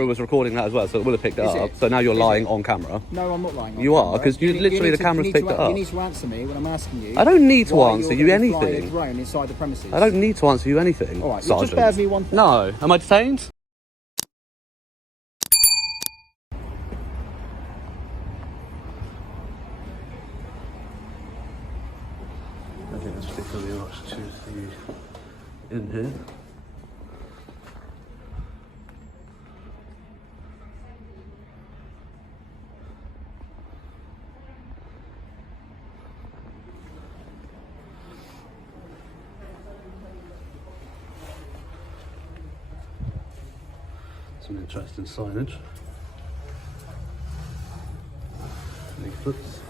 camera was recording that as well, so it would have picked it up. So now you're lying on camera. No, I'm not lying on You camera. are, because literally the camera's picked it up. You need to answer me when I'm asking you. I don't need to answer you flying a anything. drone inside the premises. I don't need to answer you anything, All right, Sergeant. just bear with me one thing. No. Am I detained? I think there's particularly much to see in here. Some interesting signage. Leaflets.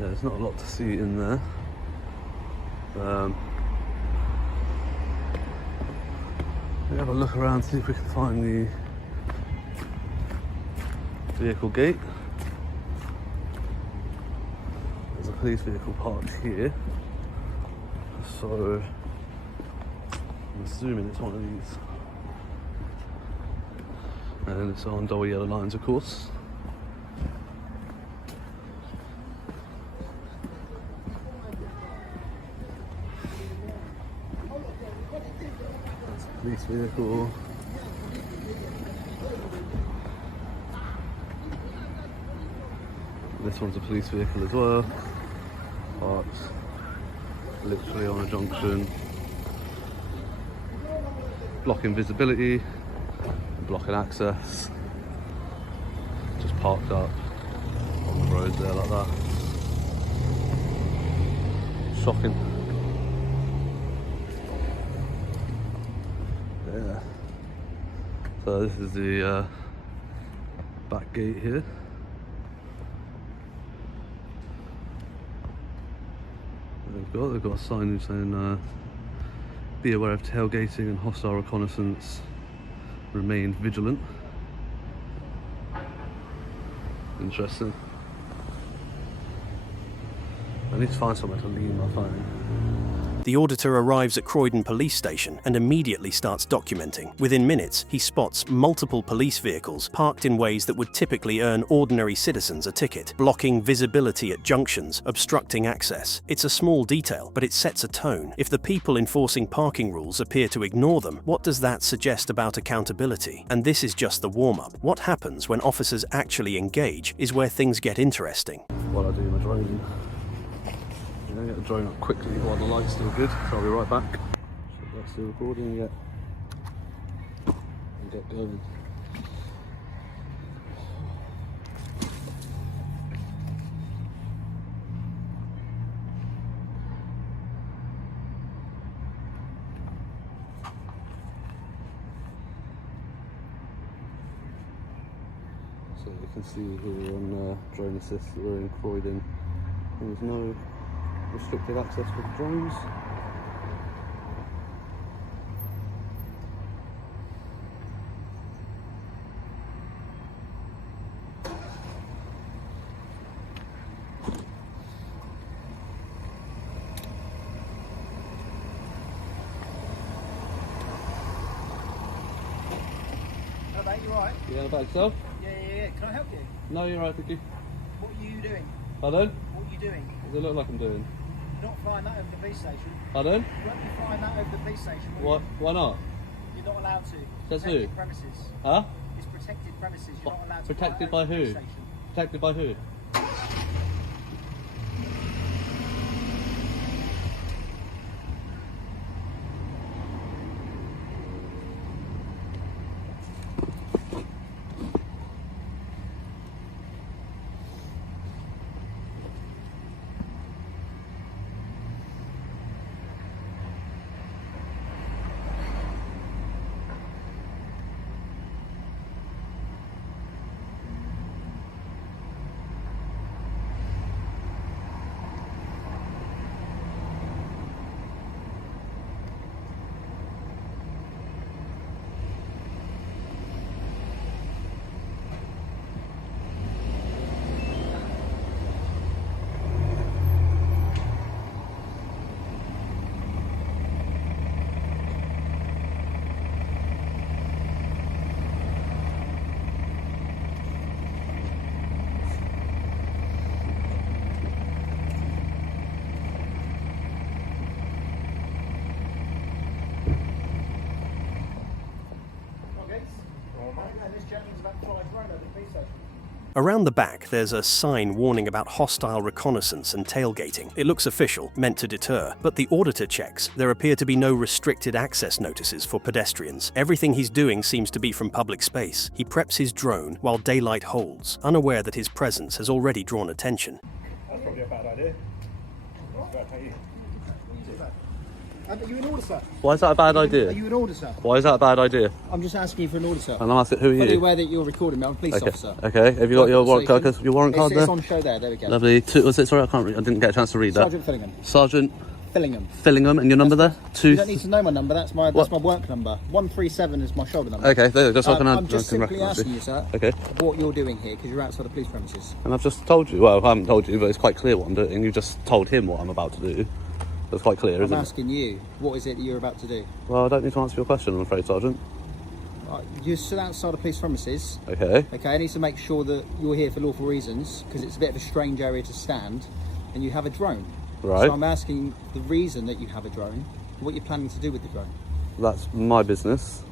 Yeah, there's not a lot to see in there. We'll have a look around, see if we can find the vehicle gate. There's a police vehicle parked here, so I'm assuming it's one of these. And it's on double yellow lines, of course. That's a police vehicle. This one's a police vehicle as well. Parked literally on a junction. Blocking visibility, blocking access. Just parked up on the road there like that. Shocking. Yeah. So this is the back gate here. They've got a signage saying be aware of tailgating and hostile reconnaissance. Remain vigilant. Interesting. I need to find somewhere to lean my phone. The auditor arrives at Croydon Police Station and immediately starts documenting. Within minutes, he spots multiple police vehicles parked in ways that would typically earn ordinary citizens a ticket, blocking visibility at junctions, obstructing access. It's a small detail, but it sets a tone. If the people enforcing parking rules appear to ignore them, what does that suggest about accountability? And this is just the warm-up. What happens when officers actually engage is where things get interesting. While I do my drone. Get the drone up quickly while the light's still good, so I'll be right back. Shut that still recording yet. And get going. So you can see here on drone assist that we're in Croydon. There's no restricted access for the drones. Hello mate, you alright? Yeah, about yourself? Yeah. Can I help you? No, you're right, thank you. What are you doing? Pardon? What are you doing? What does it look like I'm doing? You're not flying that over the police station. Pardon? You won't be flying that over the police station. Why not? You're not allowed to. Says who? Protected premises. Huh? It's protected premises. You're not allowed to. Protected fly by over the who? police station. Protected by who? gentleman's about to fly a drone over the police station. Around the back, there's a sign warning about hostile reconnaissance and tailgating. It looks official, meant to deter, but the auditor checks. There appear to be no restricted access notices for pedestrians. Everything he's doing seems to be from public space. He preps his drone while daylight holds, unaware that his presence has already drawn attention. That's probably a bad idea. Are you an auditor? Why is that a bad Are idea? you an auditor? Why is that a bad idea? I'm just asking you for an auditor. And I'm asking, who are Fully you? aware that you're recording me. I'm a police officer. Okay. Have you got your warrant card? Your warrant card It's there? on show there. There we go. Lovely. Was it? Sorry, I can't read. I didn't get a chance to read that. Sergeant Fillingham. Sergeant Fillingham. Fillingham, and your number there? You don't need to know my number. That's my work number. 137 is my shoulder number. Okay, there you go. I'm just simply asking you, sir. Okay. What you're doing here because you're outside the police premises. And I've just told you. Well, I haven't told you, but it's quite clear what I'm doing. You just told him what I'm about to do. That's quite clear, isn't it? I'm asking you, what is it that you're about to do? Well, I don't need to answer your question, I'm afraid, Sergeant. You're still outside the police premises. Okay. Okay, I need to make sure that you're here for lawful reasons because it's a bit of a strange area to stand and you have a drone. Right. So I'm asking the reason that you have a drone, what you're planning to do with the drone. That's my business.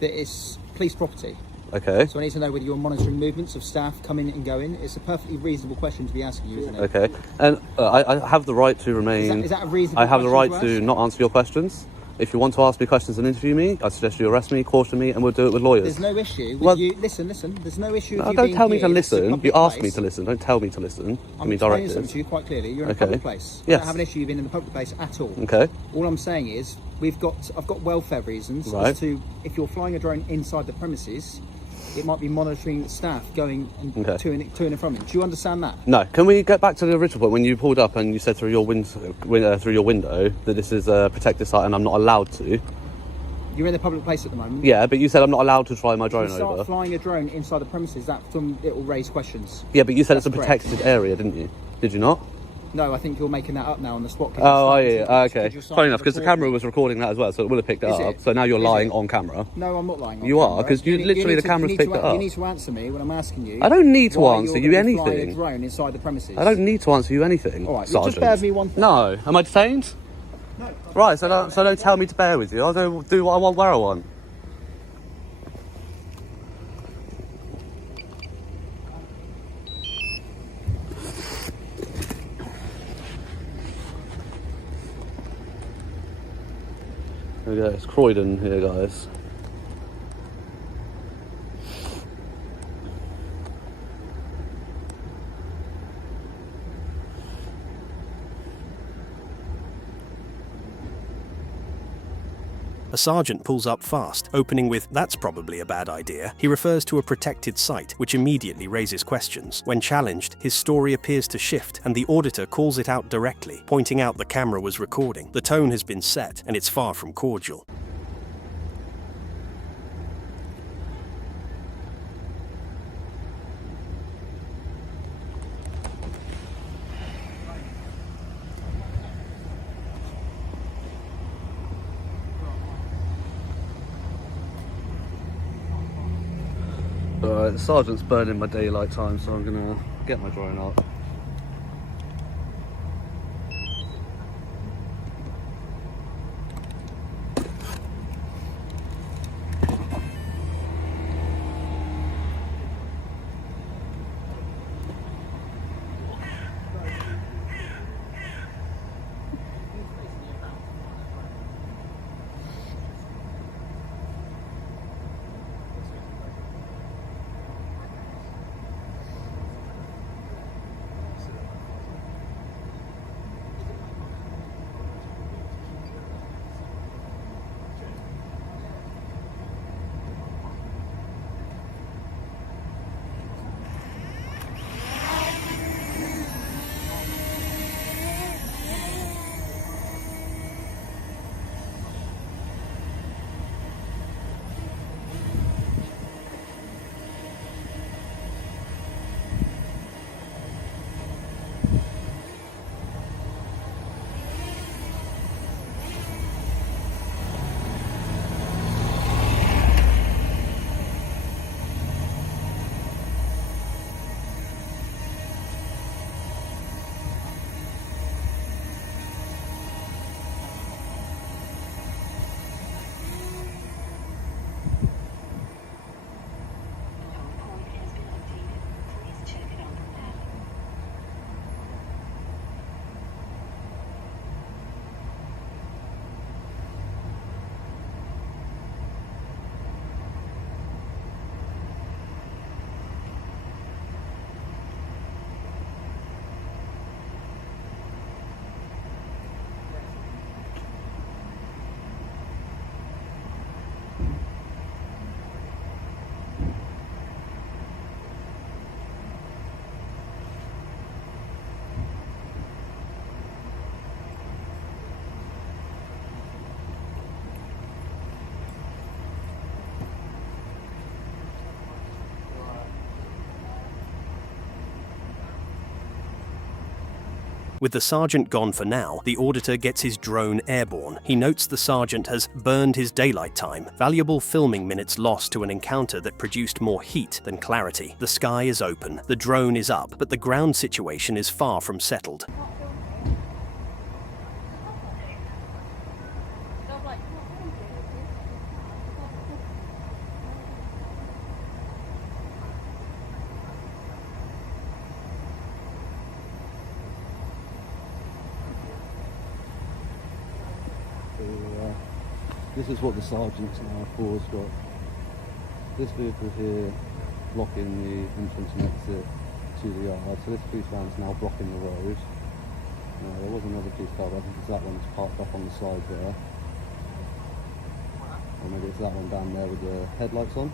That it's police property. Okay. So I need to know whether you're monitoring movements of staff coming and going. It's a perfectly reasonable question to be asking you, isn't it? Okay. And I have the right to remain... Is that a reasonable I have the right question to not answer your questions. If you want to ask me questions and interview me, I suggest you arrest me, caution me, and we'll do it with lawyers. There's no issue with Well, you. Listen. There's no issue with No, you don't being tell me to here. It's a listen. public You asked me place. to listen. Don't tell me to listen. Give I'm me explaining directives. something to you quite clearly. You're in a Okay. public place. I Yes. don't have an issue with being in a public place at all. Okay. All I'm saying is I've got welfare reasons Right. as to if you're flying a drone inside the premises, it might be monitoring staff going and Okay. to and from it. Do you understand that? No. Can we get back to the original point when you pulled up and you said through your window that this is a protected site and I'm not allowed to? You're in a public place at the moment. Yeah, but you said I'm not allowed to fly my If you drone start over. flying a drone inside the premises, it will raise questions. Yeah, but you said it's a That's correct. protected area, didn't you? Did you not? No, I think you're making that up now on the spot. Oh, yeah. Okay. Funny enough, because the camera was recording that as well, so it would have picked it Is up. it? So now you're Is lying it? on camera. No, I'm not lying. You are, 'cause you literally the camera's picked it up. You need to answer me when I'm asking you. I don't need to why answer you're you gonna be flying anything. a drone inside the premises. I don't need to answer you anything, All right, Sergeant. just bear with me one thing. No. Am I detained? No. Right, so don't tell me to bear with you. I'll go do what I want where I want. There we go, it's Croydon here, guys. A sergeant pulls up fast, opening with, "That's probably a bad idea." He refers to a protected site, which immediately raises questions. When challenged, his story appears to shift, and the auditor calls it out directly, pointing out the camera was recording. The tone has been set, and it's far from cordial. Alright, the sergeant's burning my daylight time, so I'm gonna get my drone up. With the sergeant gone for now, the auditor gets his drone airborne. He notes the sergeant has burned his daylight time, valuable filming minutes lost to an encounter that produced more heat than clarity. The sky is open, the drone is up, but the ground situation is far from settled. This is what the sergeant's now for's got. This vehicle here blocking the entrance and exit to the yard. So this police van's now blocking the road. There was another police car, but I think it's that one that's parked up on the side there. Or maybe it's that one down there with the headlights on.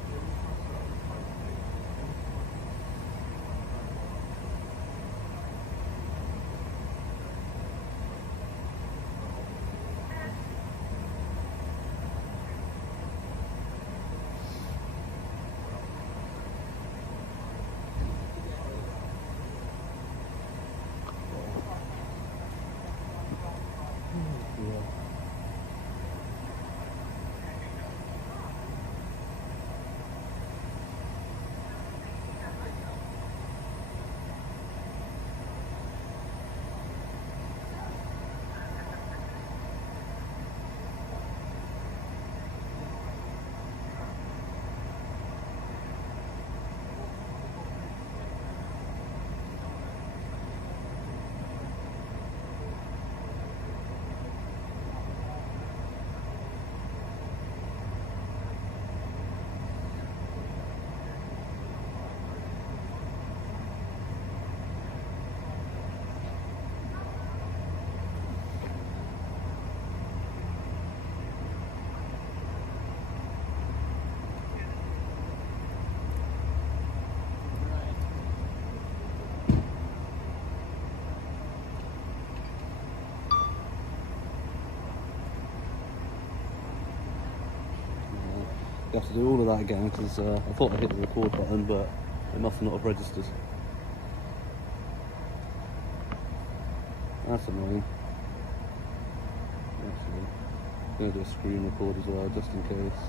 You have to do all of that again because I thought I hit the record button, but it must not have registered. That's annoying. Actually, I'm going to do a screen record as well, just in case.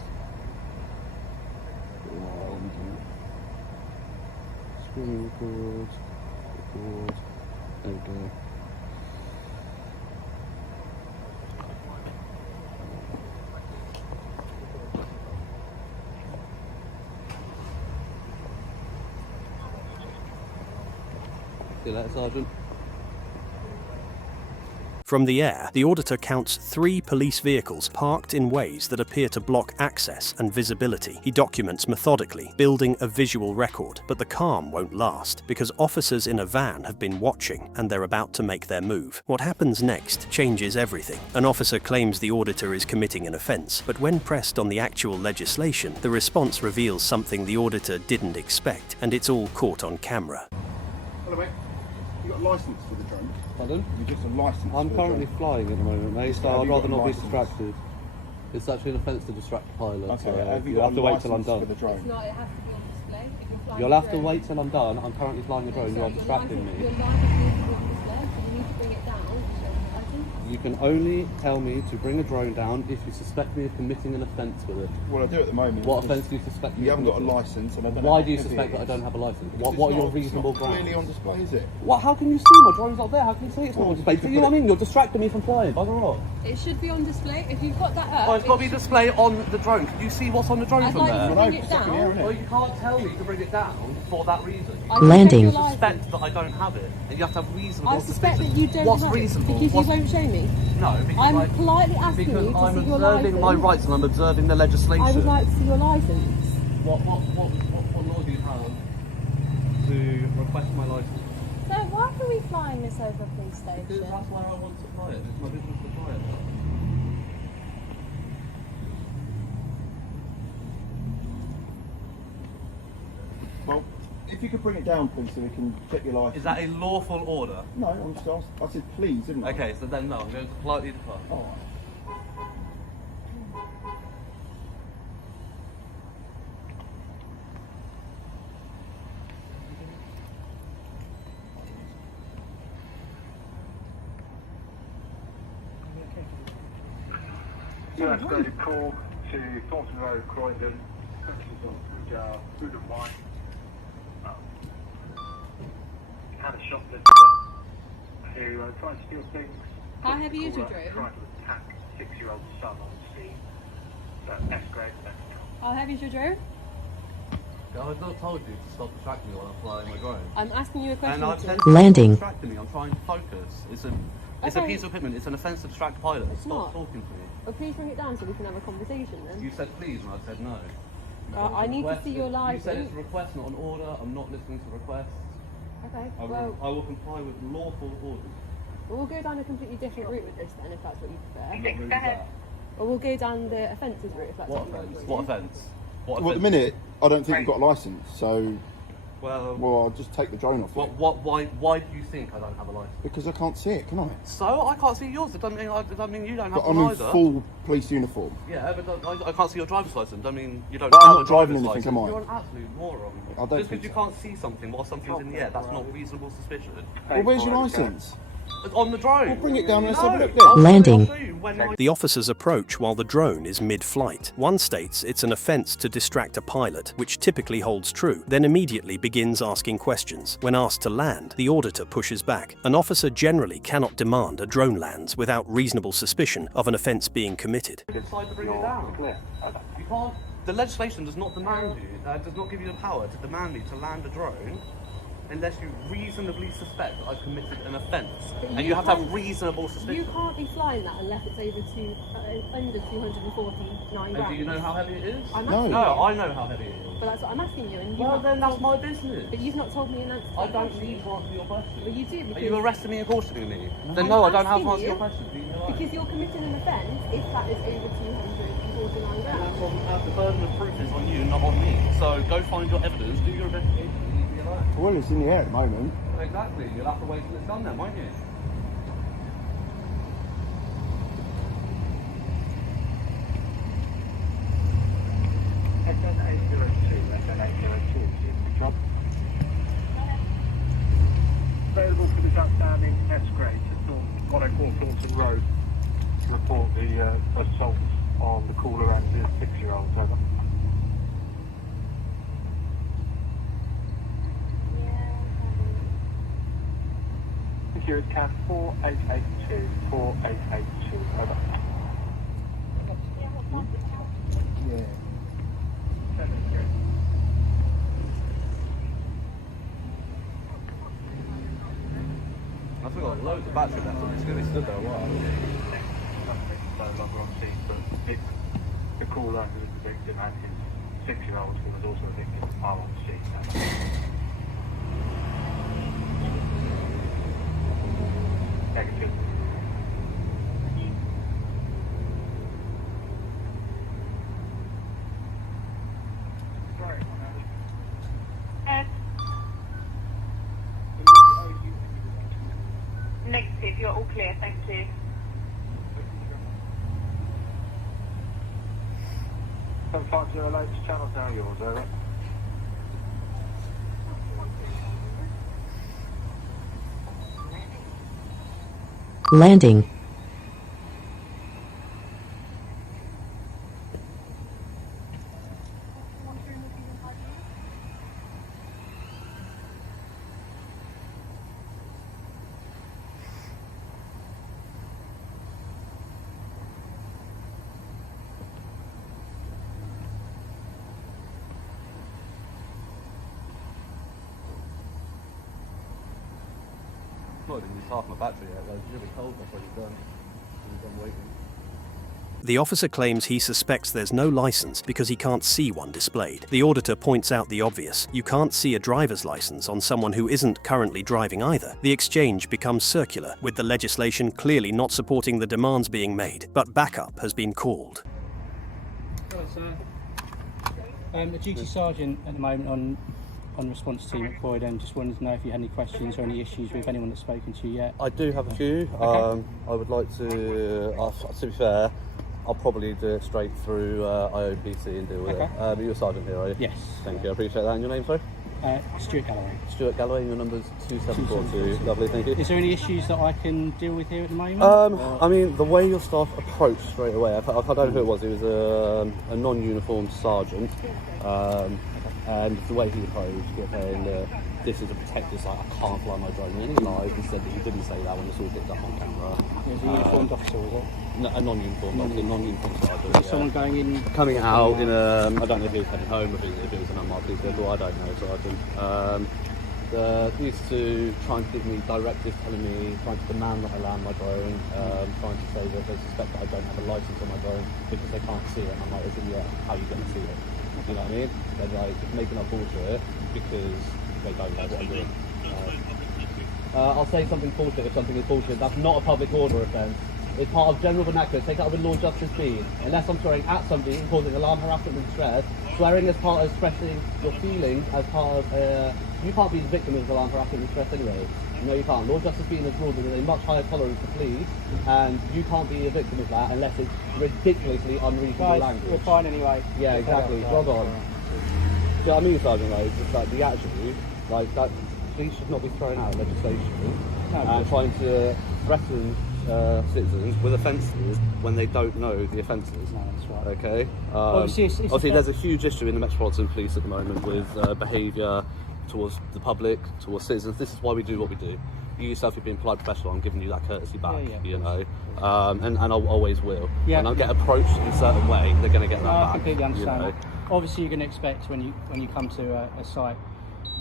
Screen record. There we go. See you later, Sergeant. From the air, the auditor counts 3 police vehicles parked in ways that appear to block access and visibility. He documents methodically, building a visual record. But the calm won't last, because officers in a van have been watching and they're about to make their move. What happens next changes everything. An officer claims the auditor is committing an offence, but when pressed on the actual legislation, the response reveals something the auditor didn't expect, and it's all caught on camera. Hello, mate. You got a licence for the drone? Pardon? You just a licence? I'm for currently the drone? flying at the moment, mate, Yes, so have I'd you rather got a not be licence? distracted. It's actually an offence to distract the pilot, Okay, so have you you'll got have to a wait till I'm licence for done. the drone? It's not, it has to be on display. If you're flying You'll have to drone- wait till I'm done. I'm currently flying the drone. So You're your distracting license- me. Your license needs to be on display, so you need to bring it down to show your license. You can only tell me to bring a drone down if you suspect me of committing an offence with it. Well, I do at the moment. What because offence do you suspect me You of haven't got a committing? licence, and I don't know Why how do you heavy suspect it that I is. don't have a licence? Because What it's are your not- reasonable it's not grounds? clearly on display, is it? What? How can you see my drone's up there? How can you say it's not Well, on display? you Do can you know put what I mean? You're distracting me from flying. Bugger off. It should be on display. If you've got that up, Oh, it's got to be it should- display on the drone. Can you see what's on the drone I'd from like you there? to No, bring it's it up in the air, down. innit? Well, you can't tell me to bring it down for that reason. I Landing. suspect your Suspect license. that I don't have it, and you have to have reasonable I suspect that suspicion. you don't What's have reasonable? it because What's... you won't show me. No, because I'm politely asking because you to I'm see your observing my license. rights and I'm observing the legislation. I would like to see your license. What law do you have to request my license? So why are we flying this over a police Because station? that's where I want to fly it. It's my business to fly it. Well, if you could bring it down, please, so we can check your licence. Is that a lawful order? No, I'm just asked. I said please, didn't I? Okay, so then no, I'm going to politely depart. All right. Yes, escalated call to Thornton Road, Croydon. Purchases of food and wine. Had a shoplifter who tried to steal things. How heavy is your drone? Tried to attack 6-year-old son on the scene. Escalate. How heavy is your drone? I've not told you to stop distracting me while I'm flying my drone. I'm asking you a question. And I've sir. said to Landing. stop distracting me. I'm trying to focus. It's a Okay. piece of equipment. It's an offence to distract pilots. It's Stop not. talking to me. Well, please bring it down so we can have a conversation then. You said please and I said no. I need to see your You said license. it's a request, not an order. I'm not listening to requests. Okay, I will comply with lawful orders. well, we'll go down a completely different route with this then, if that's what you prefer. What route is that? Or we'll go down the offences route, if that's What what you offence? want. What offence? What Well, at the offence? minute, I don't think you've got a licence, so Well, I'll just take the drone off you. why do you think I don't have a license? Because I can't see it, can I? So I can't see yours. It doesn't mean you don't have But one I'm in either. full police uniform. Yeah, but I can't see your driver's license. I mean, you don't But I'm have not a driving driver's anything, license. am I? You're an absolute moron. I don't Just think because you so. can't see something while something's in the air, that's not reasonable suspicion. Well, where's your licence? On the drone. Well, bring it down and let's No. have a look then. I'll Landing. show you when I- The officers approach while the drone is mid-flight. One states it's an offence to distract a pilot, which typically holds true, then immediately begins asking questions. When asked to land, the auditor pushes back. An officer generally cannot demand a drone lands without reasonable suspicion of an offence being committed. decide to bring it down. You can't. The legislation does not demand you. Does not give you the power to demand me to land a drone unless you reasonably suspect that I've committed an offence. But And you have to have can't- reasonable You suspicion. can't be flying that unless it's under 249 And grams. do you know how heavy it is? I'm No. asking No, you. I know how heavy it is. But that's what I'm asking you, and you've Well, not then that's told- my business. But you've not told me an answer. I don't need to answer your question. Well, you do Are because you arresting me and cautioning me? Then I'm no, I don't have to asking answer you your question. Leave me alone. because you're committing an offence if that is over 249 grams. The burden of proof is on you, not on me. So go find your evidence, do your investigation, and leave me alone. Well, it's in the air at the moment. Exactly. You'll have to wait till it's done then, won't you? SN 802, SN 802, the job. Available for this outstanding escalate at 104 Thornton Road to report the assault on the caller and the 6-year-old. Over. Thank you, CAD 4882, 4882, over. Yeah. I've still got loads of battery left on this. It's going to be stood there a while. No longer on scene, but the caller who was the victim and his 6-year-old who was also a victim are on scene. Negative. Negative, you're all clear, thank you. Some 508 channels now yours, over. Landing. Not even used half my battery yet. Like, you'll be cold before you're done. You're done waiting. The officer claims he suspects there's no license because he can't see one displayed. The auditor points out the obvious. You can't see a driver's license on someone who isn't currently driving either. The exchange becomes circular, with the legislation clearly not supporting the demands being made, but backup has been called. Hello, sir. The duty sergeant at the moment on response team at Croydon. Just wanted to know if you had any questions or any issues with anyone that's spoken to you yet. I do have a few. Okay. I would like to be fair, I'll probably do it straight through IOBC and deal with Okay. it. But you're a sergeant here, are you? Yes. Thank you, I appreciate that. And your name, sorry? Stuart Galloway. Stuart Galloway, your number's 2742. Lovely, thank you. Is there any issues that I can deal with here at the moment? I mean, the way your staff approached straight away, I don't know who it was. It was a non-uniformed sergeant, and the way he approached, saying, "This is a protected site. I can't fly my drone." And he lied and said that he didn't say that when it's all picked up on camera. It was a uniformed officer, was it? No, a non-uniformed sergeant. Is someone going in? Coming out in a, I don't know if he was heading home or if it was an unmarked police vehicle, I don't know, sergeant. Used to trying to give me directives, telling me, trying to demand that I land my drone, trying to say that they suspect that I don't have a license on my drone because they can't see it. I'm like, yeah, how are you going to see it? You know what I mean? They're like making up bullshit because they don't know what I'm doing. I'll say something bullshit if something is bullshit. That's not a public order offence. It's part of general vernacular. Take that with Lord Justice B. Unless I'm swearing at somebody and causing alarm, harassment and distress, swearing as part of expressing your feelings as part of... you can't be the victim of alarm, harassment and distress anyway. No, you can't. Lord Justice B has ruled that there's a much higher tolerance for police, and you can't be a victim of that unless it's ridiculously unreasonable language. We're fine anyway. Yeah, exactly. Jog on. See what I mean, Sergeant Rose? It's like the attitude, like that. Police should not be throwing out legislation and trying to threaten citizens with offences when they don't know the offences. No, that's right. Okay. Obviously, there's a huge issue in the Metropolitan Police at the moment with behaviour towards the public, towards citizens. This is why we do what we do. You yourself, you're being polite, professional. I'm giving you that courtesy back. You know, and I always will. Yeah. When I get approached in a certain way, they're going to get that back. I completely understand. You know? Obviously, you're going to expect when you come to a site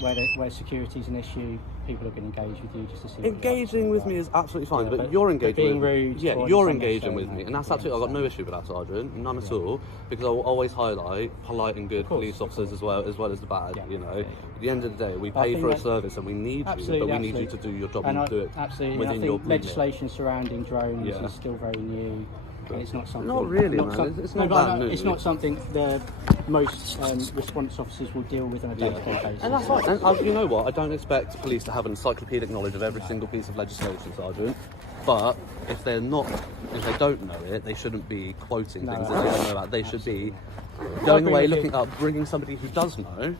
where security is an issue, people are going to engage with you just to see. Engaging with me is absolutely fine, but you're engaging being with rude. Yeah, you're engaging with me, and that's absolutely. I've got no issue with that, Sergeant, none at all, because I will always highlight polite and good police officers as well as the bad. You know, at the end of the day, we pay for a service and we need you, but we need you to do your job and do it within your remit. Legislation surrounding drones is still very new. It's not something. Not really, man. It's not that new. It's not something the most response officers will deal with on a day-to-day basis. And that's fine. And you know what? I don't expect police to have an encyclopedic knowledge of every single piece of legislation, Sergeant. But if they don't know it, they shouldn't be quoting things that they don't know about. They should be going away, looking up, bringing somebody who does know,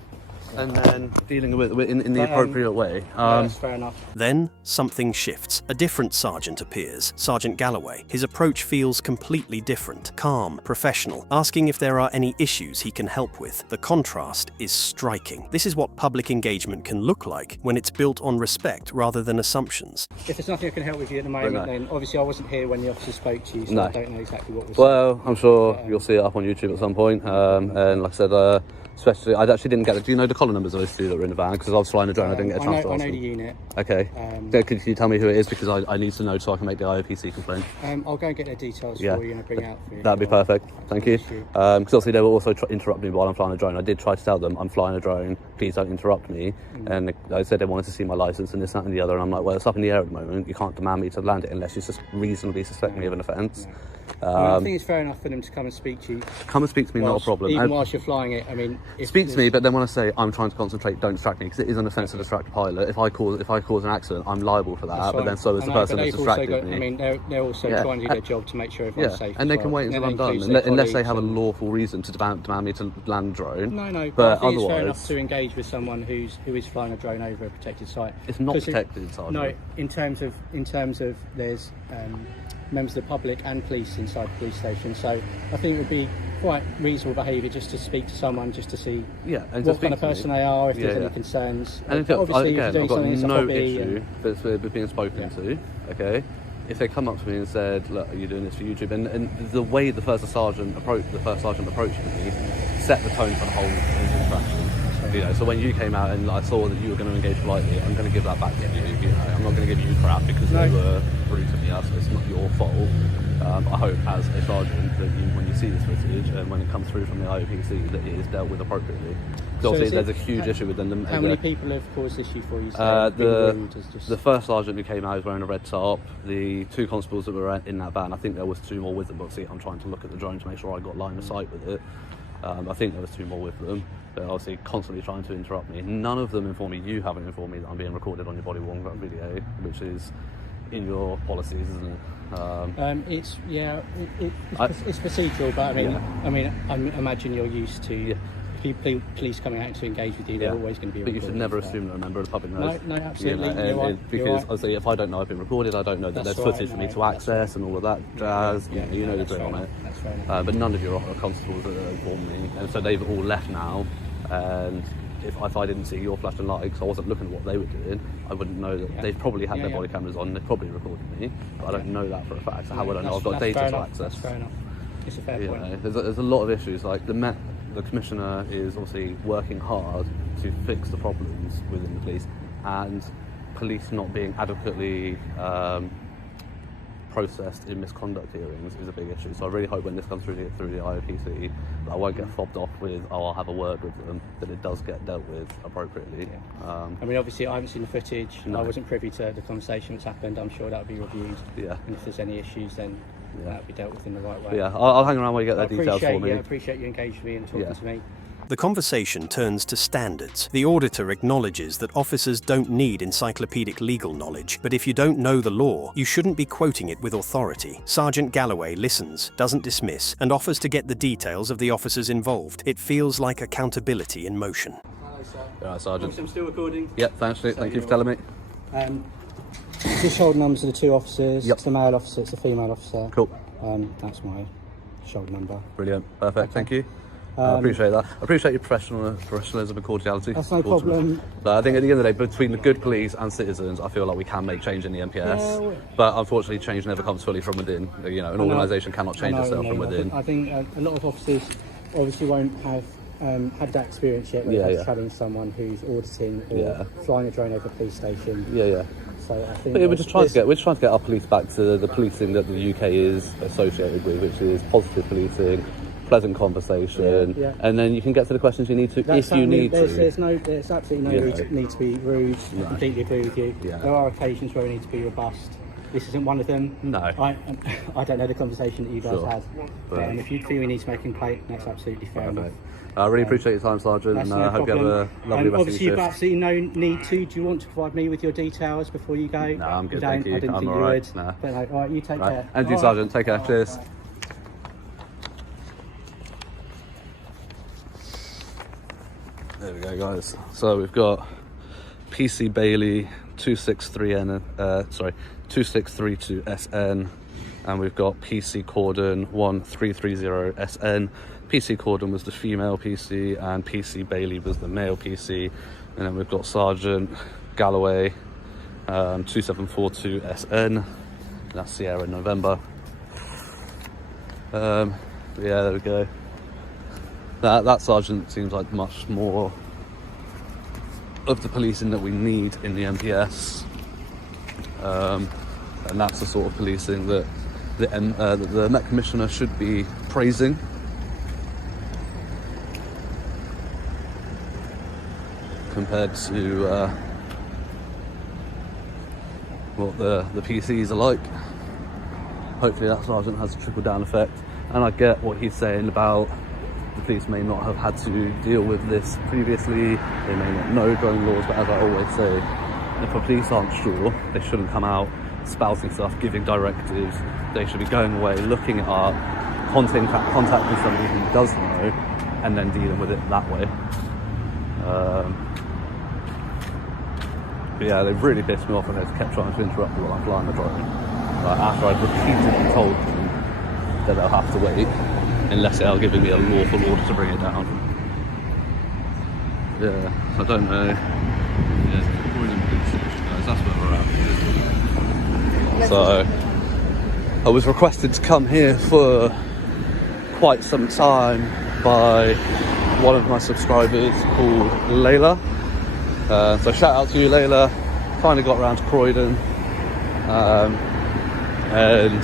and then dealing with it in the appropriate way. That's fair enough. Then something shifts. A different sergeant appears, Sergeant Galloway. His approach feels completely different, calm, professional, asking if there are any issues he can help with. The contrast is striking. This is what public engagement can look like when it's built on respect rather than assumptions. If there's nothing I can help with you at the moment, then obviously I wasn't here when the officer spoke to you, so I don't know exactly what was said. Well, I'm sure you'll see it up on YouTube at some point. And like I said, especially, I actually didn't get it. Do you know the collar numbers of those two that were in the van? Because I was flying a drone, I didn't get a chance to ask I know them. the unit. Okay. Could you tell me who it is? Because I need to know so I can make the IOPC complaint. I'll go and get their details for you and I'll bring it out for you. That'd be perfect. Thank you. Because obviously they will also interrupt me while I'm flying a drone. I did try to tell them, I'm flying a drone, please don't interrupt me. And they said they wanted to see my licence and this, that and the other. And I'm like, well, it's up in the air at the moment. You can't demand me to land it unless you reasonably suspect me of an offence. I think it's fair enough for them to come and speak to you. Come and speak to me, not a problem. Even whilst you're flying it, I mean... Speak to me, but then when I say I'm trying to concentrate, don't distract me, because it is an offence to distract a pilot. If I cause an accident, I'm liable for that, but then so is the person that's distracted me. I mean, they're also trying to do their job to make sure everyone's safe. And they can wait until I'm done, unless they have a lawful reason to demand me to land a drone. No, but I think it's fair enough to engage with someone who is flying a drone over a protected site. It's not protected, Sergeant. No, in terms of there's members of the public and police inside the police station, so I think it would be quite reasonable behaviour just to speak to someone, just to see what kind of person they are, if there's any concerns. And obviously, again, if you're doing I've got something no as a issue with being spoken to, okay? If they come up to me and said, look, are you doing this for YouTube? And the way the first sergeant approached me set the tone for the whole interaction. You know, so when you came out and I saw that you were going to engage politely, I'm going to give that back to you. You know, I'm not going to give you crap because they were rude to me. It's not your fault. I hope, as a sergeant, that when you see this footage and when it comes through from the IOPC, that it is dealt with appropriately. Because obviously there's a huge issue with them. How many people have caused issue for you? The first sergeant who came out was wearing a red top. The two constables that were in that van, I think there was two more with them. But see, I'm trying to look at the drone to make sure I got line of sight with it. I think there was two more with them. They're obviously constantly trying to interrupt me. None of them inform me. You haven't informed me that I'm being recorded on your body-worn video, which is in your policies, isn't it? It's procedural, but I imagine you're used to police coming out to engage with you, they're always going to be But you should recorded, never so- assume that a member of the public knows. No, absolutely. You know, You're right. because You're right. obviously if I don't know I've been recorded, I don't know that That's there's right, footage for me no, to that's access and all of that jazz. Yeah, you know that's the deal fair on enough. it. That's fair enough. But none of your constables informed me, and so they've all left now. And if I didn't see your flashing light, because I wasn't looking at what they were doing, I wouldn't know that. They've probably had their body cameras on. They've probably recorded me, but I don't know that for a fact. So how would I know I've got data to access? That's fair enough. It's a fair You point. know, there's a lot of issues. Like the commissioner is obviously working hard to fix the problems within the police, and police not being adequately processed in misconduct hearings is a big issue. So I really hope when this comes through the IOPC that I won't get fobbed off with, oh, I'll have a word with them, that it does get dealt with appropriately. I mean, obviously I haven't seen the footage. No. I wasn't privy to the conversation that's happened. I'm sure that'll be reviewed. Yeah. And if there's any issues, then that'll be dealt with in the right way. But yeah, I'll hang around while you get their details for me. I appreciate you engaging me and talking to me. The conversation turns to standards. The auditor acknowledges that officers don't need encyclopedic legal knowledge, but if you don't know the law, you shouldn't be quoting it with authority. Sergeant Galloway listens, doesn't dismiss, and offers to get the details of the officers involved. It feels like accountability in motion. Hello, sir. All right, Sergeant. I'm still recording. Yep, thank you for telling me. This shoulder numbers are the two officers. Yep. It's the male officer, it's the female officer. Cool. That's my shoulder number. Brilliant. Perfect. Thank you. I appreciate that. I appreciate your professionalism and cordiality. That's no problem. But I think at the end of the day, between the good police and citizens, I feel like we can make change in the MPS. But unfortunately, change never comes fully from within. You know, an organisation cannot change itself from within. I think a lot of officers obviously won't have had that experience yet where they've challenged someone who's auditing or flying a drone over a police station. So I think But we're just trying to get our police back to the policing that the UK is associated with, which is positive policing, pleasant conversation, and then you can get to the questions you need to if you need to. There's absolutely no need to be rude. I completely agree with you. There are occasions where we need to be robust. This isn't one of them. No. I don't know the conversation that you guys had. And if you feel we need to make a complaint, that's absolutely fair enough. I really appreciate your time, Sergeant, and I hope you have a lovely rest obviously, of your you've shift. absolutely no need to. Do you want to provide me with your details before you go? No, I'm good, You don't? thank you. I didn't I'm think all you right. would. No. But no, all right, you take care. And you, All right. Sergeant, take care. Cheers. There we go, guys. So we've got PC Bailey 2632SN, and we've got PC Cordon 1330SN. PC Cordon was the female PC, and PC Bailey was the male PC. And then we've got Sergeant Galloway 2742SN. That's Sierra November. Yeah, there we go. That sergeant seems like much more of the policing that we need in the MPS, and that's the sort of policing that the Met Commissioner should be praising. Compared to what the PCs are like. Hopefully that sergeant has a trickle-down effect, and I get what he's saying about the police may not have had to deal with this previously, they may not know drone laws, but as I always say, if the police aren't sure, they shouldn't come out spouting stuff, giving directives. They should be going away, looking at art, contacting somebody who does know, and then dealing with it that way. But yeah, they've really pissed me off, and they've kept trying to interrupt me while I'm flying the drone. After I've repeatedly told them that they'll have to wait, unless they are giving me a lawful order to bring it down. Yeah, I don't know. Yeah, Croydon Police Station, guys, that's where we're at. So, I was requested to come here for quite some time by one of my subscribers called Layla. So shout out to you, Layla. Finally got around to Croydon. And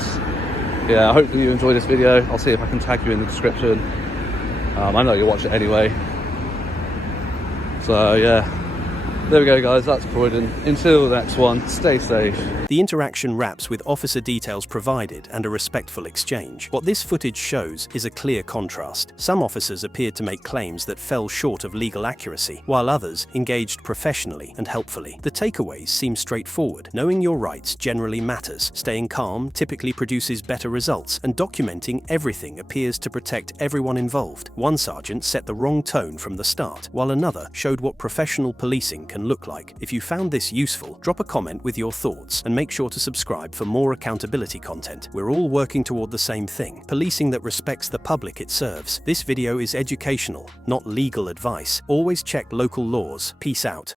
yeah, I hope that you enjoy this video. I'll see if I can tag you in the description. I know you'll watch it anyway. So yeah, There we go, guys, that's Croydon. Until the next one, stay safe. The interaction wraps with officer details provided and a respectful exchange. What this footage shows is a clear contrast. Some officers appeared to make claims that fell short of legal accuracy, while others engaged professionally and helpfully. The takeaways seem straightforward. Knowing your rights generally matters. Staying calm typically produces better results, and documenting everything appears to protect everyone involved. One sergeant set the wrong tone from the start, while another showed what professional policing can look like. If you found this useful, drop a comment with your thoughts and make sure to subscribe for more accountability content. We're all working toward the same thing, policing that respects the public it serves. This video is educational, not legal advice. Always check local laws. Peace out.